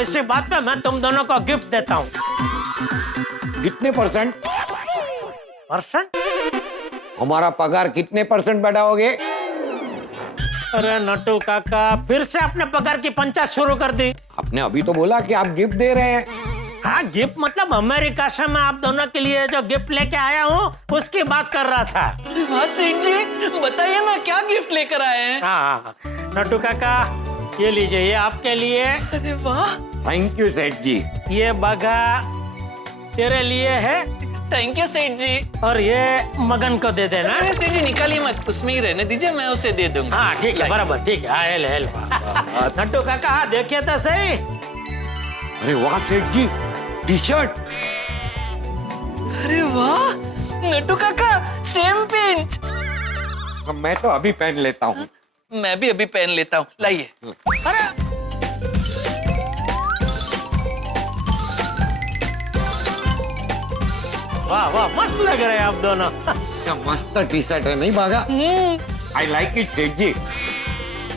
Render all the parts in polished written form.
इसी बात पे मैं तुम दोनों को गिफ्ट देता हूँ। कितने परसेंट? परसेंट? हमारा पगार कितने परसेंट बढ़ाओगे? अरे नट्टू काका, फिर से अपने पगार की पंचायत शुरू कर दी। आपने अभी तो बोला कि आप गिफ्ट दे रहे हैं। हाँ, गिफ्ट मतलब अमेरिका से मैं आप दोनों के लिए जो गिफ्ट लेके आया हूँ उसकी बात कर रहा था। हाँ सेठ जी, बताइए ना क्या गिफ्ट लेकर आए हैं। हाँ नट्टू काका, ये लीजिए, ये आपके लिए। अरे वाह, थैंक यू सेठ जी। ये बगा तेरे लिए है थैंक यू सेठ जी। और ये मगन को दे देना। अरे सेठ जी निकालिए मत, उसमें ही रहने दीजिए, मैं उसे दे दूंगा। हाँ ठीक है, बराबर, ठीक है। हेल हेल नट्टू काका, देखिए तो सही। अरे वाह सेठ जी, टी शर्ट। अरे वाह नट्टू काका, सेम पिंच। मैं तो अभी पहन लेता हूँ। मैं भी अभी पहन लेता हूँ, लाइए। अरे वाह वाह, मस्त लग रहे हैं आप दोनों। क्या मस्त टी शर्ट है, नहीं भागा? आई लाइक इट सेठ जी।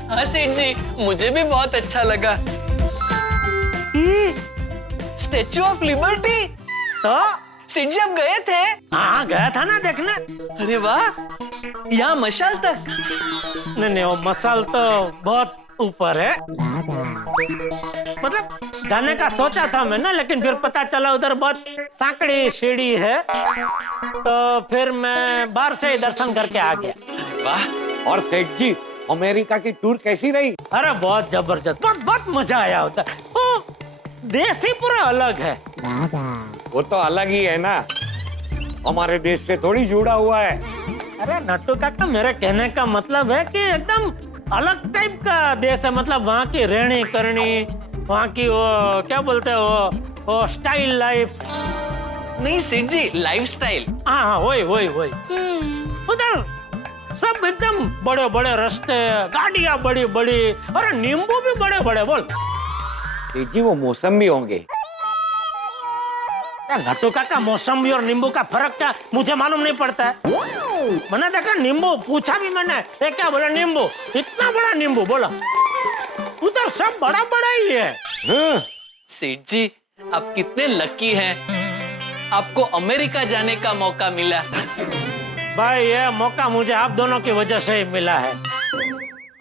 हाँ सेठ जी, मुझे भी बहुत अच्छा लगा। Statue of liberty. तो सेठ जी आप गए थे? हाँ, गया था ना देखने। अरे वाह, यहाँ मशाल तक। नहीं नहीं, वो मसाल तो बहुत ऊपर है। मतलब जाने का सोचा था मैं ना, लेकिन फिर पता चला उधर बहुत सांकड़ी सीढ़ी है, तो फिर मैं बाहर से ही दर्शन करके आ गया। अरे वाह। और सेठ जी, अमेरिका की टूर कैसी रही? अरे बहुत जबरदस्त, बहुत बहुत मजा आया उधर। वो देश ही पूरा अलग है। वो तो अलग ही है ना, हमारे देश से थोड़ी जुड़ा हुआ है। अरे नट्टू काका, मेरे कहने का मतलब है कि एकदम अलग टाइप का देश है। मतलब वहाँ की रहनी करनी, वहाँ की वो क्या बोलते हैं, वो स्टाइल लाइफ। नहीं सेठ जी, लाइफ स्टाइल। हाँ हाँ, वही वही वही। उधर सब एकदम बड़े बड़े रास्ते, गाड़ियाँ बड़ी बड़ी, अरे नींबू भी बड़े बड़े। बोल सेठ जी, वो मौसम भी होंगे। नट्टू काका, मौसमी और नींबू का फर्क क्या मुझे मालूम नहीं पड़ता है। मैंने देखा नींबू, पूछा भी मैंने, ये क्या बोला नींबू, इतना बड़ा नींबू बोला। उधर सब बड़ा बड़ा ही है। हाँ। सेठ जी आप कितने लकी हैं, आपको अमेरिका जाने का मौका मिला। भाई ये मौका मुझे आप दोनों की वजह से ही मिला है।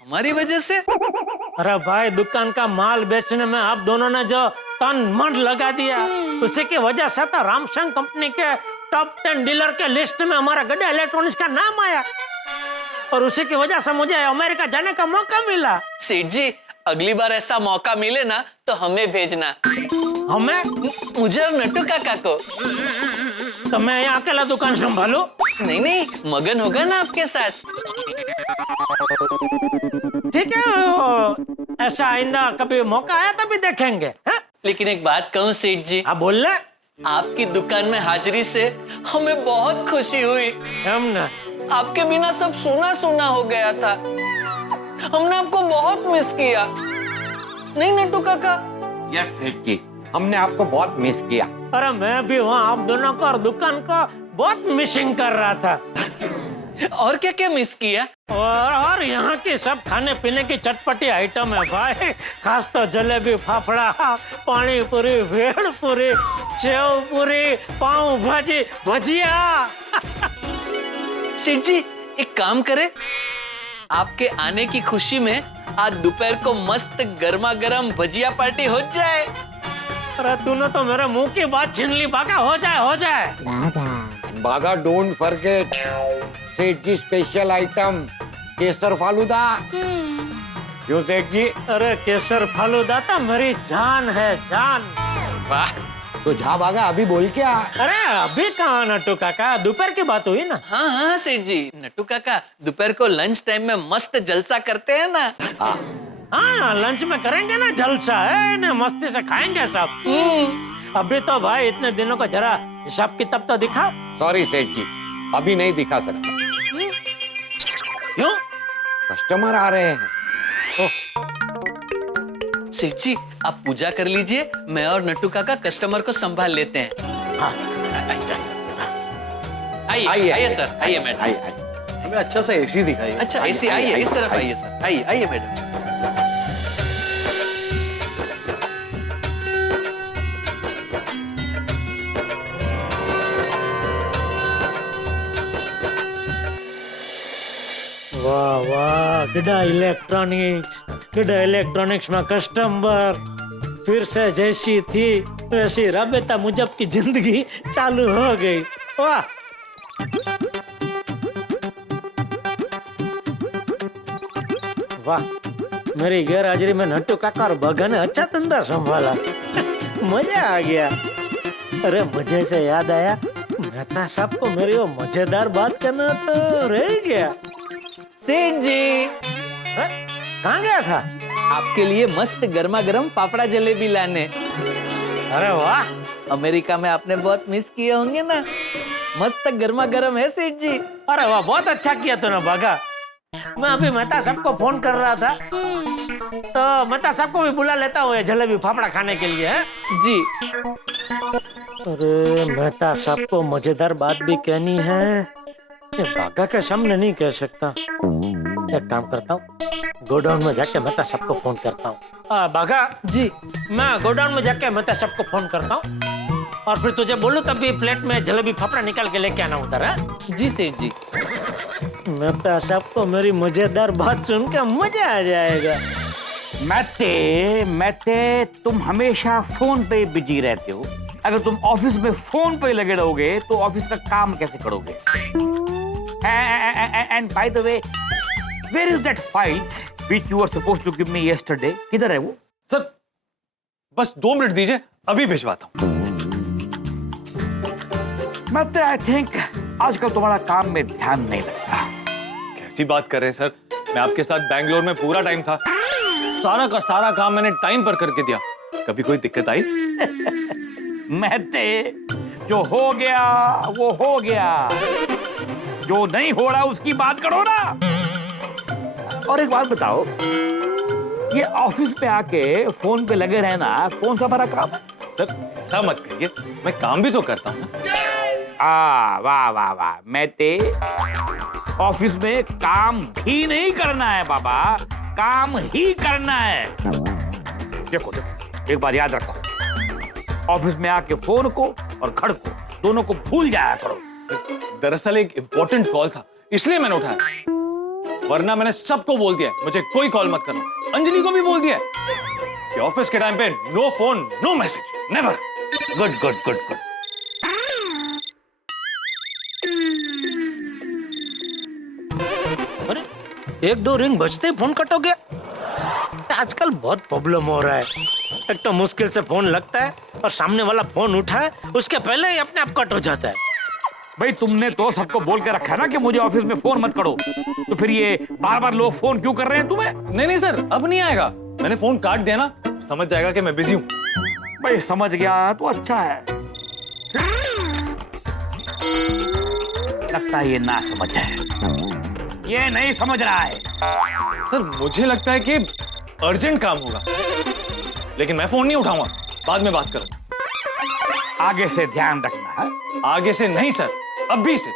हमारी वजह से? अरे भाई, दुकान का माल बेचने में आप दोनों ने जो तन मन लगा दिया, उसी की वजह से तो रामसंग कंपनी के टॉप 10 डीलर के लिस्ट में हमारा गड्ढा इलेक्ट्रॉनिक्स का नाम आया, और उसी की वजह से मुझे अमेरिका जाने का मौका मिला। सेठ जी अगली बार ऐसा मौका मिले ना तो हमें भेजना। हमें? मुझे और नट्टू काका को। तो मैं यहाँ अकेला दुकान संभालू? नहीं नहीं, मगन होगा ना आपके साथ। ठीक है, ऐसा आइंदा कभी मौका आया तभी देखेंगे। है? लेकिन एक बात कहूँ सेठ जी, आप बोल रहे? आपकी दुकान में हाजिरी से हमें बहुत खुशी हुई। हमने आपके बिना सब सुना सुना हो गया था, हमने आपको बहुत मिस किया। नहीं नट्टू काका? यस सेठ जी, हमने आपको बहुत मिस किया। अरे मैं भी वहाँ आप दोनों को और दुकान को बहुत मिसिंग कर रहा था। और क्या क्या मिस किया? और यहाँ की सब खाने पीने की चटपटी आइटम है भाई। खास तो जलेबी, फाफड़ा, पानी पूरी, भेड़ पूरी, सेव पूरी, पाव भाजी, भजिया। सेठ जी एक काम करे, आपके आने की खुशी में आज दोपहर को मस्त गर्मा गर्म भजिया पार्टी हो जाए। अरे तूने तो मेरे मुंह की बात छीन ली। बाका, हो जाए हो जाए। बागा, डोंट फॉरगेट सेठ जी स्पेशल आइटम केसर फालूदा। क्यों सेठ जी? अरे केसर फालूदा तो मेरी जान है, जान। वाह, तो जा भागा, अभी बोल क्या? अरे अभी कहाँ नट्टू काका, दोपहर की बात हुई ना। हाँ हाँ सेठ जी, नट्टू काका दोपहर को लंच टाइम में मस्त जलसा करते हैं ना। हाँ, लंच में करेंगे ना जलसा है ना, मस्ती से खाएंगे सब। अभी तो भाई इतने दिनों का जरा हिसाब किताब तो दिखाओ। सॉरी सेठ जी, अभी नहीं दिखा सकता। क्यों? कस्टमर आ रहे हैं। सेठ जी आप पूजा कर लीजिए, मैं और नट्टू काका कस्टमर को संभाल लेते हैं। हाँ, आइए आइए सर, आइए मैडम। आइए। हमें अच्छा सा एसी दिखाइए। अच्छा ऐसे आइए, इस तरफ आइए सर, आइए आइए मैडम। वाह वाह, गड्ढा इलेक्ट्रॉनिक्स में कस्टमर फिर से जैसी थी वैसी राबेता मुजब की जिंदगी चालू हो गई। वाह, वाह, मेरी गैर हाजिरी में नट्टू काका और बगा ने अच्छा धंधा संभाला। मजा आ गया। अरे मुझे से याद आया, मेहता साहब को मेरी वो मजेदार बात करना तो रह गया। सेठ जी, कहाँ गया था? आपके लिए मस्त गर्मा गर्म पापड़ा जलेबी लाने। अरे वाह, अमेरिका में आपने बहुत मिस किए होंगे ना, मस्त गर्मा गर्म है सेठ जी। अरे वाह, बहुत अच्छा किया तूने बगा। मैं अभी मेहता साहब को फोन कर रहा था, तो मेहता साहब को भी बुला लेता हूँ ये जलेबी फाफड़ा खाने के लिए। है जी। अरे मेहता साहब को मजेदार बात भी कहनी है, ये बागा के सामने नहीं कह सकता। एक काम करता हूँ, गोडाउन में जाके मेहता साहब को फोन करता हूँ। बागा जी, मैं गोडाउन में जाके मेहता साहब को फोन करता हूँ और फिर तुझे बोलूँ तब भी प्लेट में जलेबी फाफड़ा निकाल के लेके आना उधर। है जी सेठ जी। मेहता साहब को मेरी मजेदार बात सुन के मजा आ जाएगा। मैते तुम हमेशा फोन पे बिजी रहते हो। अगर तुम ऑफिस में फोन पे लगे रहोगे तो ऑफिस का काम कैसे करोगे? And by the way, where is that file which you are supposed to give me yesterday? किधर है वो? सर बस 2 मिनट दीजिए, अभी भिजवाता हूँ। मैते आई थिंक आजकल तुम्हारा काम में ध्यान नहीं लगता। कैसी बात कर रहे हैं सर, मैं आपके साथ बैंगलोर में पूरा टाइम था, सारा का सारा काम मैंने टाइम पर करके दिया। कभी कोई दिक्कत आई? मैते, जो हो गया वो हो गया, जो नहीं हो रहा उसकी बात करो ना। और एक बात बताओ, ये ऑफिस पे आके फोन पे लगे रहना कौन सा बड़ा काम है? सर ऐसा मत कहिए, मैं काम भी तो करता हूँ। वाह वाह वाह, मैते ऑफिस में काम भी नहीं करना है बाबा, काम ही करना है। देखो देखो, एक बात याद रखो, ऑफिस में आके फोन को और घर को दोनों को भूल जाया करो। दरअसल एक इम्पोर्टेंट कॉल था, इसलिए मैंने उठाया, वरना मैंने सबको बोल दिया मुझे कोई कॉल मत करना। अंजलि को भी बोल दिया कि ऑफिस के टाइम पे no phone no message, never. Good good good good. अरे 1-2 रिंग बजते ही फोन कट हो गया। आजकल बहुत प्रॉब्लम हो रहा है, एक तो मुश्किल से फोन लगता है और सामने वाला फोन उठाए उसके पहले ही अपने आप कट हो जाता है। भाई तुमने तो सबको बोल के रखा ना कि मुझे ऑफिस में फोन मत करो, तो फिर ये बार बार लोग फोन क्यों कर रहे हैं तुम्हें? नहीं सर, अब नहीं आएगा। मैंने फोन काट दिया ना, समझ जाएगा कि मैं बिजी हूँ। भाई समझ गया तो अच्छा है, लगता है ये ना समझ है, ये नहीं समझ रहा है। सर मुझे लगता है कि अर्जेंट काम होगा, लेकिन मैं फोन नहीं उठाऊंगा, बाद में बात करूंगा। आगे से ध्यान रखना है। आगे से नहीं सर, अभी से,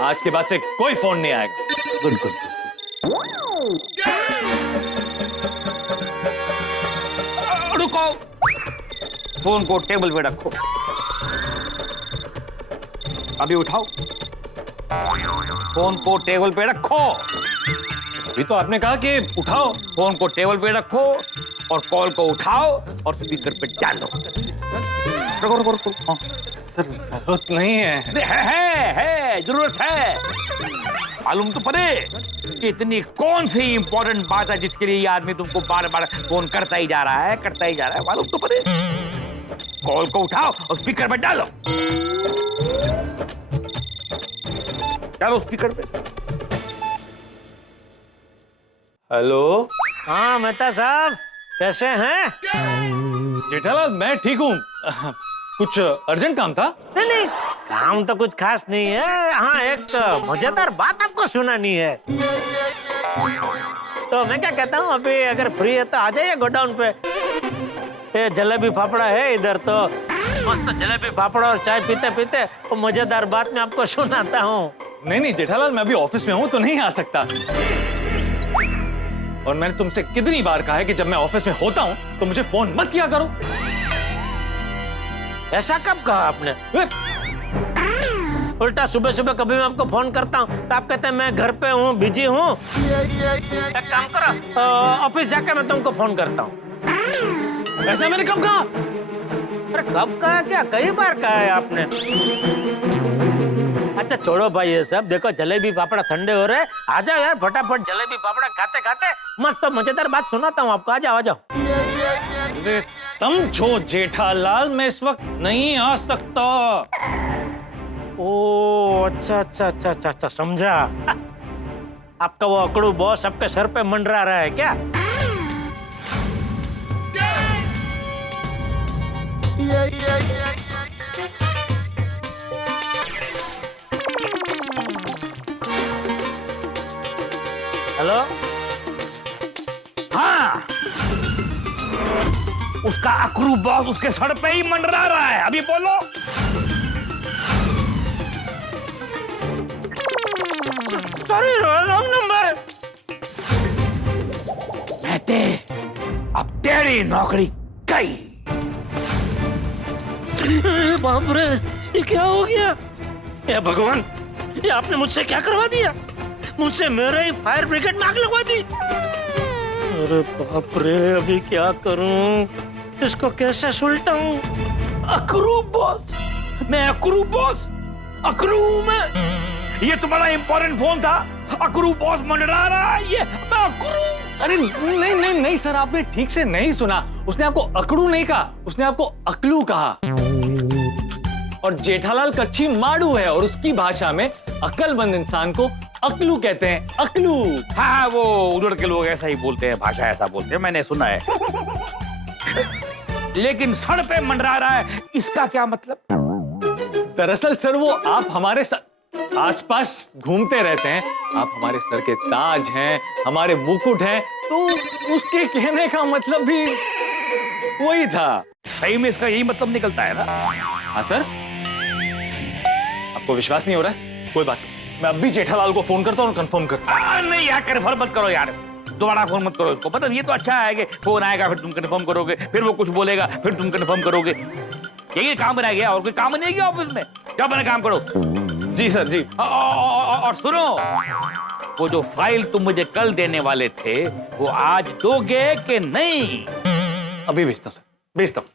आज के बाद से कोई फोन नहीं आएगा। Good good. रुको, फोन को टेबल पे रखो, अभी उठाओ, फोन को टेबल पे रखो। अभी तो आपने कहा कि उठाओ। फोन को टेबल पे रखो और कॉल को उठाओ और स्पीकर पे डालो। रुको रुको रुको। हाँ। सर जरूरत नहीं है। है जरूरत है। मालूम तो पड़े कि इतनी कौन सी इंपॉर्टेंट बात है जिसके लिए ये आदमी तुमको बार बार फोन करता ही जा रहा है, करता ही जा रहा है। मालूम तो पड़े। कॉल को उठाओ और स्पीकर पे डालो, डालो स्पीकर पे। हेलो। हाँ मेहता साहब, कैसे हैं? जेठालाल मैं ठीक हूँ, कुछ अर्जेंट काम था? नहीं, काम तो कुछ खास नहीं है। हाँ, एक मजेदार बात आपको सुनानी है। तो मैं क्या कहता हूँ, अभी अगर फ्री है तो आ जाइए गोडाउन पे। ये जलेबी फाफड़ा है इधर, तो मस्त जलेबी फाफड़ा और चाय पीते पीते वो मजेदार बात मैं आपको सुनाता हूँ। नहीं जेठालाल, मैं अभी ऑफिस में हूँ तो नहीं आ सकता। और मैंने तुमसे कितनी बार कहा है कि जब मैं ऑफिस में होता हूँ तो मुझे फोन मत किया करो। ऐसा कब कहा आपने? उल्टा सुबह सुबह कभी मैं आपको फोन करता हूँ तो आप कहते हैं मैं घर पे हूँ, बिजी हूँ। एक काम करो, ऑफिस जाके मैं तुमको फोन करता हूँ। ऐसा मैंने कब कहा? अरे कब कहा क्या, कई बार कहा है आपने। अच्छा छोड़ो भाई ये सब, देखो जलेबी पापड़ा ठंडे हो रहे, आ जाओ यार फटाफट जलेबी पापड़ा खाते खाते मस्त मजेदार बात सुनाता हूँ आपको, आ जाओ आ जाओ। अरे समझो जेठालाल, मैं इस वक्त नहीं आ सकता। ओ अच्छा अच्छा अच्छा अच्छा अच्छा, समझा। आपका वो अकड़ू बॉस आपके सर पे मंडरा रहा है क्या? हेलो, हाँ, उसका अकरू बॉस उसके सर पे ही मंडरा रहा है। अभी बोलो। Sorry wrong number. महते, अब तेरी नौकरी गई। बाप रे, ये क्या हो गया? ये भगवान, ये आपने मुझसे क्या करवा दिया? मुझसे मेरे ही फायर ब्रिगेड में आग लगवा दी। अरे बाप रे, अभी क्या करूं? इसको कैसे सुलटाऊं? अकरू बॉस? मैं अकरू बॉस? अकरू मैं? ये तुम्हारा इंपॉर्टेंट फोन था? अकरू बॉस मंडरा रहा है, ये मैं अकरू? अरे नहीं नहीं नहीं सर, आपने ठीक से नहीं सुना। उसने आपको अकड़ू नहीं कहा, उसने आपको अकलू कहा। और जेठालाल कच्ची माड़ू है और उसकी भाषा में अक्लमंद इंसान को अकलू कहते हैं, अकलू। हाँ, वो उधर के लोग ऐसा ही बोलते हैं, भाषा ऐसा बोलते हैं, मैंने सुना है। लेकिन सर पे मंडरा रहा है, इसका क्या मतलब? दरअसल सर वो आप हमारे आसपास घूमते रहते हैं, आप हमारे सर के ताज हैं, हमारे मुकुट हैं, तो उसके कहने का मतलब भी वही था। सही में इसका यही मतलब निकलता है ना? हाँ सर, आपको विश्वास नहीं हो रहा है? कोई बात नहीं, मैं अभी जेठालाल को फोन करता हूँ और कंफर्म करता हूँ। नहीं यार, कंफर्म मत करो यार, दोबारा फोन मत करो उसको। पता नहीं, ये तो अच्छा है कि फोन आएगा फिर तुम कंफर्म करोगे, फिर वो कुछ बोलेगा फिर तुम कंफर्म करोगे। यही काम बनाया गया, और कोई काम नहीं है क्या ऑफिस में? क्या बना काम करो। जी सर जी। और सुनो, वो जो फाइल तुम मुझे कल देने वाले थे वो आज दोगे कि नहीं? अभी भेजता हूँ सर, भेजता हूँ।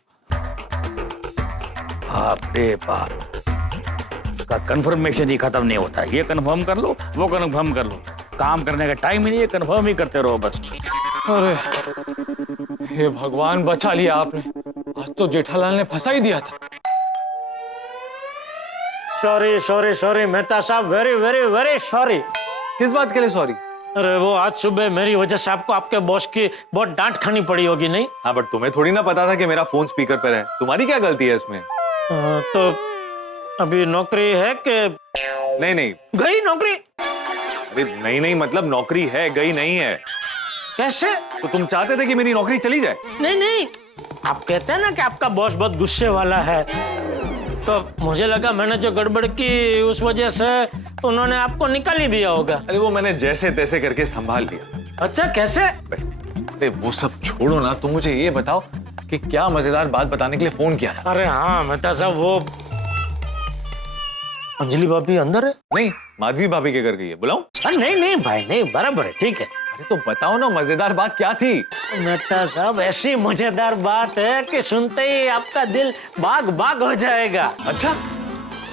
बाप रे बाप, का कंफर्मेशन ही खत्म नहीं होता। ये कंफर्म कर लो, वो कंफर्म कर लो, काम करने का टाइम ही नहीं है, कंफर्म ही करते रहो बस। अरे हे भगवान, बचा लिया आपने, आज तो जेठालाल ने फंसा ही दिया था। सॉरी सॉरी सॉरी मेहता साहब, वेरी वेरी वेरी सॉरी। किस बात के लिए सॉरी? अरे वो आज सुबह मेरी वजह से आपको आपके बॉस की बहुत डांट खानी पड़ी होगी नहीं? हाँ, बट तुम्हें थोड़ी ना पता था कि मेरा फोन स्पीकर पर है, तुम्हारी क्या गलती है इसमें? तो अभी नौकरी है कि नहीं नहीं, गई नौकरी? अरे नहीं नहीं, मतलब नौकरी है, गई नहीं है। कैसे? तो तुम चाहते थे कि मेरी नौकरी चली जाए? नहीं नहीं, आप कहते हैं ना कि आपका बॉस बहुत गुस्से वाला है, तो मुझे लगा मैंने जो गड़बड़ की उस वजह से उन्होंने आपको निकाल ही दिया होगा। अरे वो मैंने जैसे तैसे करके संभाल लिया। अच्छा, कैसे? अरे वो सब छोड़ो ना, तुम मुझे ये बताओ कि क्या मजेदार बात बताने के लिए फोन किया था? अरे हाँ मेहता साहब, वो अंजलि भाभी अंदर है? नहीं, माधवी भाभी के घर गई है, बुलाऊं? अरे नहीं नहीं भाई, नहीं, बराबर है, ठीक है। अरे तो बताओ ना, मजेदार बात क्या थी? मेहता साहब, ऐसी मजेदार बात है कि सुनते ही आपका दिल बाग बाग हो जाएगा। अच्छा,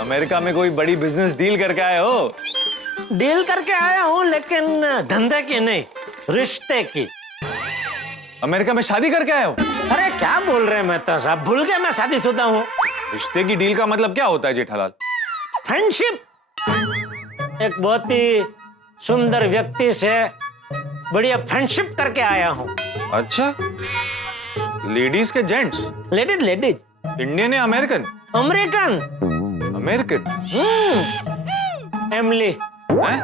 अमेरिका में कोई बड़ी बिजनेस डील करके आए हो? डील करके आया हूँ, लेकिन धंधे की नहीं, रिश्ते की। अमेरिका में शादी करके आए हो? अरे क्या बोल रहे हैं मेहता साहब, भूल गए मैं शादीशुदा हूँ। रिश्ते की डील का मतलब क्या होता है जेठालाल? फ्रेंडशिप। एक बहुत ही सुंदर व्यक्ति से बढ़िया फ्रेंडशिप करके आया हूँ। अच्छा, लेडीज के जेंट्स? Ladies ladies. इंडियन या अमेरिकन? अमेरिकन। अमेरिकन? एमिली, हैं?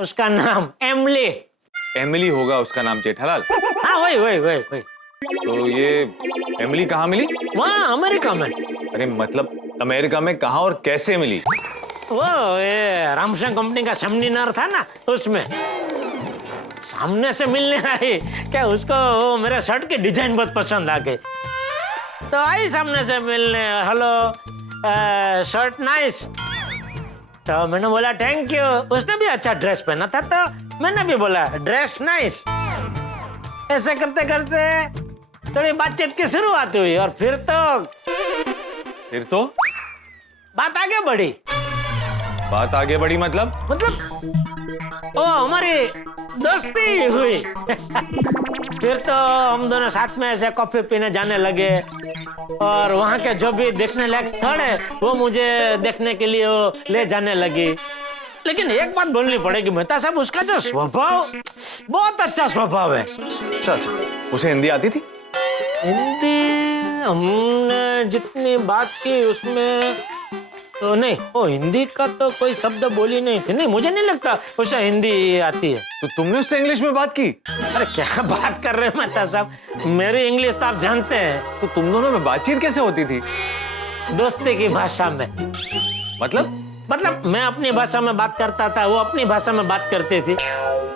उसका नाम एमिली। एमिली होगा उसका नाम जेठालाल। हाँ वही वही वही वही। तो ये एमिली कहाँ मिली? वहाँ अमेरिका में। अरे मतलब अमेरिका में कहाँ और कैसे मिली? वो ये रामसंग कंपनी का सेमिनार था ना, उसमें सामने से मिलने आई। क्या उसको वो मेरे शर्ट की डिजाइन बहुत पसंद आ गई, तो आई सामने से मिलने। Hello, shirt nice. तो मैंने बोला थैंक यू। उसने भी अच्छा ड्रेस पहना था तो मैंने भी बोला ड्रेस नाइस। ऐसे करते करते थोड़ी बातचीत की शुरुआत हुई और फिर तो बात आगे बढ़ी। बात आगे बढ़ी मतलब? ओ हमारी दोस्ती हुई। फिर तो हम दोनों साथ में ऐसे कॉफी पीने जाने लगे और वहाँ के जो भी देखने लायक स्थल है वो मुझे देखने के लिए वो ले जाने लगी। लेकिन एक बात बोलनी पड़ेगी मेहता साहब, उसका जो स्वभाव बहुत अच्छा स्वभाव है। अच्छा, उसे हिंदी आती थी? हिंदी हमने जितनी बात की उसमें तो नहीं, वो हिंदी का तो कोई शब्द बोली नहीं थी। नहीं, मुझे नहीं लगता उसे हिंदी आती है। तो तुमने उससे इंग्लिश में बात की? अरे क्या बात कर रहे हो मेहता साहब, मेरी इंग्लिश तो आप जानते हैं। तो तुम दोनों में बातचीत कैसे होती थी? दोस्ती की भाषा में। मतलब मैं अपनी भाषा में बात करता था, वो अपनी भाषा में बात करती थी,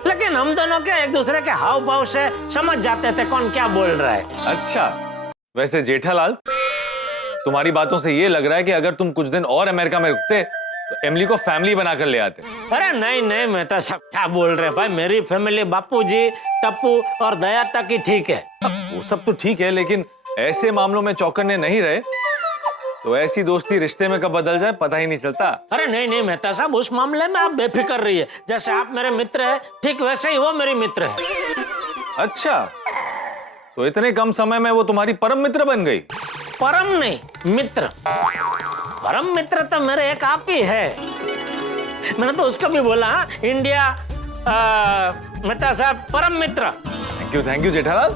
लेकिन हम दोनों के एक दूसरे के हाव भाव से समझ जाते थे कौन क्या बोल रहा है। अच्छा, वैसे जेठालाल, तुम्हारी बातों से ये लग रहा है कि अगर तुम कुछ दिन और अमेरिका में रुकते तो एमिली को फैमिली बनाकर ले आते। अरे नहीं मेहता साहब, क्या बोल रहे हैं भाई, मेरी फैमिली बापूजी, टप्पू और दया तक ही ठीक है। वो सब तो ठीक है, लेकिन ऐसे मामलों में चौकन्ने नहीं रहे तो ऐसी दोस्ती रिश्ते में कब बदल जाए पता ही नहीं चलता। अरे नहीं मेहता साहब, उस मामले में आप बेफिक्र रहिए। जैसे आप मेरे मित्र हैं, ठीक वैसे ही वो मेरी मित्र है। अच्छा, तो इतने कम समय में वो तुम्हारी परम मित्र बन गई? परम नहीं, मित्र। परम मित्र तो मेरे एक आप ही है। मैंने तो उसको भी बोला इंडिया मेहता साहब परम मित्र। Thank you Jethalal.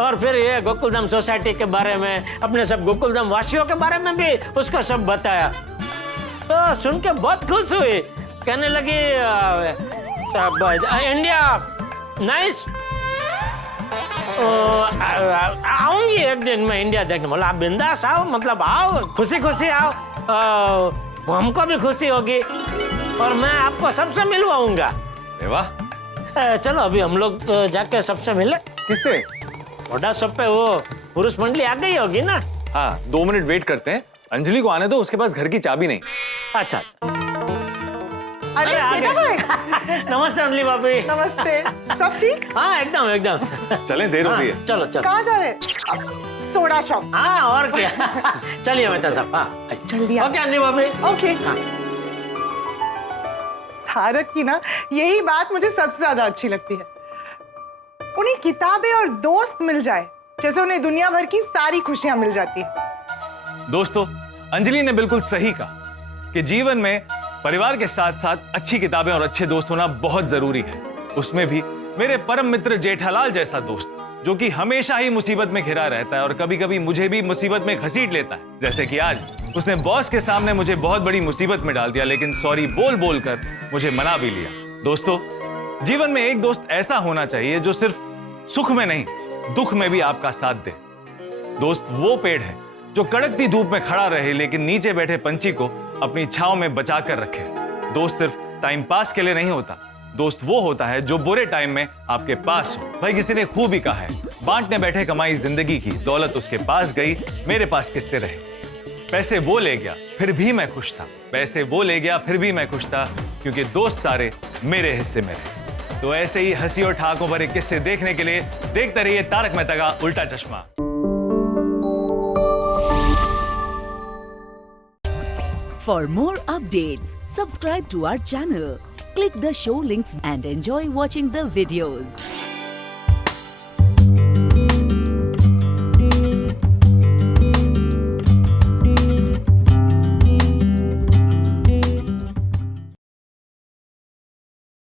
और फिर ये गोकुलधाम सोसाइटी के बारे में, अपने सब गोकुलधाम वासियों के बारे में भी उसको सब बताया। तो सुन के बहुत खुश हुई, कहने लगी इंडिया नाइस, आऊंगी एक दिन मैं इंडिया देखने। बोला आप बिंदास आओ, मतलब आओ, खुशी खुशी आओ, हमको भी खुशी होगी और मैं आपको सबसे मिलवाऊंगा। वाह, चलो अभी हम लोग जाके सबसे मिले। किससे? सोडा शॉप पे वो पुरुष मंडली आ गई होगी ना। हाँ, 2 मिनट वेट करते हैं, अंजलि को आने दो, उसके पास घर की चाबी नहीं। अच्छा। अरे आ भाई, नमस्ते अंजलि भाभी। नमस्ते। सब ठीक? हाँ एकदम। चलें, देर हो रही है। चलो। कहाँ जा रहे हैं? Soda shop. हाँ और क्या। चलिए मेहता साहब। हाँ जल्दी ओके अंजलि भाभी। ओके। हाँ। तारक की ना यही बात मुझे सबसे ज्यादा अच्छी लगती है। उन्हें किताबें और दोस्त मिल जाए जैसे उन्हें दुनिया भर की सारी खुशियां मिल जाती है। दोस्तों, अंजलि ने बिल्कुल सही कहा कि जीवन में परिवार के साथ साथ अच्छी किताबें और अच्छे दोस्त होना बहुत जरूरी है। उसमें भी मेरे परम मित्र जेठालाल जैसा दोस्त, जो कि हमेशा ही मुसीबत में घिरा रहता है और कभी कभी मुझे भी मुसीबत में घसीट लेता है। जैसे कि आज उसने बॉस के सामने मुझे बहुत बड़ी मुसीबत में डाल दिया, लेकिन सॉरी बोल कर मुझे मना भी लिया। दोस्तों, जीवन में एक दोस्त ऐसा होना चाहिए जो सिर्फ सुख में नहीं, दुख में भी आपका साथ दे। दोस्त वो पेड़ है जो कड़कती धूप में खड़ा रहे लेकिन नीचे बैठे पंछी को अपनी छांव में बचा कर रखे। दोस्त सिर्फ टाइम पास के लिए नहीं होता, दोस्त वो होता है जो बुरे टाइम में आपके पास हो। भाई किसी ने खूब ही कहा है, बांटने बैठे कमाई जिंदगी की, दौलत उसके पास गई, मेरे पास किससे रहे। पैसे वो ले गया फिर भी मैं खुश था, पैसे वो ले गया फिर भी मैं खुश था, क्योंकि दोस्त सारे मेरे हिस्से में रहे। तो ऐसे ही हंसी और ठहाकों भरे किस्से देखने के लिए देखते रहिए तारक मेहता का उल्टा चश्मा। For more updates, subscribe to our channel, click the show links and enjoy watching the videos.